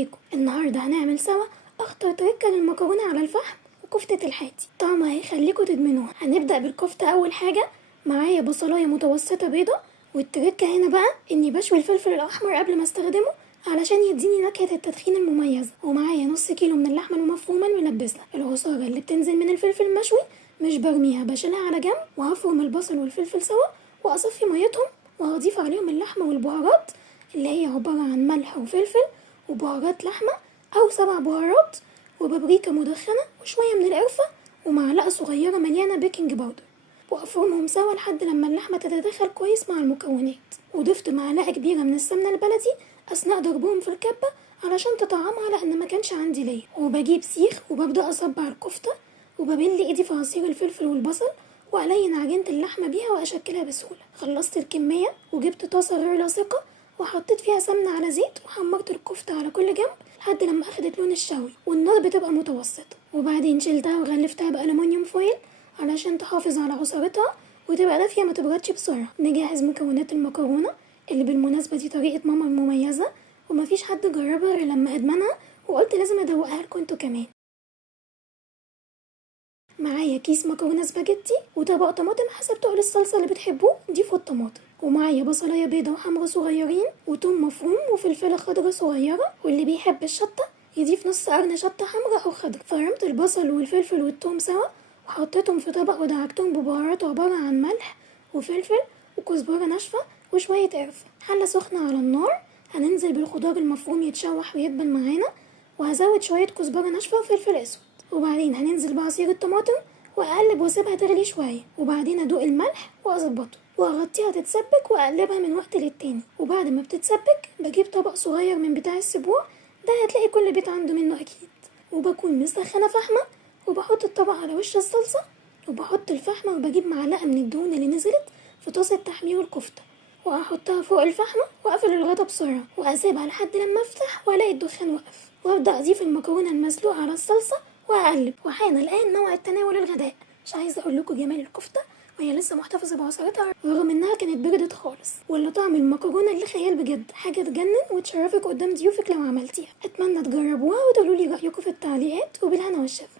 بيكم. النهارده هنعمل سوا اخطر تركه للمكرونه على الفحم وكفته الحاتي، طعمها هيخليكوا تدمنوها. هنبدا بالكفته. اول حاجه معايا بصلايه متوسطه بيضه، والتركه هنا بقى اني بشوي الفلفل الاحمر قبل ما استخدمه علشان يديني نكهه التدخين المميزه. ومعايا نص كيلو من اللحمه المفرومه الملبسه. العصاره اللي بتنزل من الفلفل المشوي مش برميها، بشيلها على جنب، وهفرم البصل والفلفل سوا واصفي ميتهم، وهضيف عليهم اللحمه والبهارات اللي هي عباره عن ملح وفلفل وبهارات لحمه او 7 بهارات وبابريكا مدخنه وشويه من القرفه ومعلقه صغيره مليانه بيكنج باودر، وافرمهم سوا لحد لما اللحمه تتداخل كويس مع المكونات. وضفت معلقه كبيره من السمنه البلدي اثناء ضربهم في الكبه علشان تطعمها، لان ما كانش عندي ليا. وبجيب سيخ وببدا اصبع الكفته، وببل ايدي في عصير الفلفل والبصل والين عجينه اللحمه بيها واشكلها بسهوله. خلصت الكميه وجبت طاسه غير لاصقه وحطيت فيها سمنه على زيت، وحمرت الكفته على كل جنب لحد لما اخدت لون الشوي، والنار بتبقى متوسطه. وبعدين شلتها وغلفتها بألمونيوم فويل علشان تحافظ على عصارتها وتبقى دافيه ما تبردش بسرعه. نجهز مكونات المكرونه اللي بالمناسبه دي طريقه ماما المميزه ومفيش حد جربها غير لما ادمنها، وقلت لازم ادوقها لكم انتوا كمان. معايا كيس مكرونه سباجيتي وطبق طماطم حسب تقل الصلصه اللي بتحبوه، ضيفوا الطماطم. ومعايا بصلايه بيضه وحمرا صغيرين وتوم مفروم وفلفله خضرا صغيره، واللي بيحب الشطه يضيف نص قرن شطه حمرا او خضرا. فرمت البصل والفلفل والثوم سوا وحطيتهم في طبق ودعكتهم ببهارات عباره عن ملح وفلفل وكزبره ناشفه وشويه قرفه. حله سخنه على النار، هننزل بالخضار المفروم يتشوح ويدبل معانا، وهزود شويه كزبره ناشفه وفلفل اسود. وبعدين هننزل بعصير الطماطم واقلب واسيبها تغلي شويه، وبعدين ادوق الملح واظبطه واغطيها تتسبك واقلبها من وقت للتاني. وبعد ما بتتسبك بجيب طبق صغير من بتاع السبوع ده، هتلاقي كل بيت عنده منه اكيد، وبكون مسخنه فحمه وبحط الطبق على وش الصلصه وبحط الفحمه، وبجيب معلقه من الدهون اللي نزلت في طاسه تحمير الكفته وهحطها فوق الفحمه واقفل الغطا بسرعه واسيبها لحد لما افتح والاقي الدخان وقف، وابدا اضيف المكرونه المسلوقه على الصلصه واقلب. وحان الان موعد تناول الغداء. مش عايزه اقول لكم جمال الكفته وهي لسه محتفظه بعصارتها رغم انها كانت بردت خالص، ولا طعم المكرونه اللي خيال بجد، حاجه تجنن وتشرفك قدام ضيوفك لو عملتيها. اتمنى تجربوها وتقولوا لي رايكم في التعليقات، وبالهنا والشفا.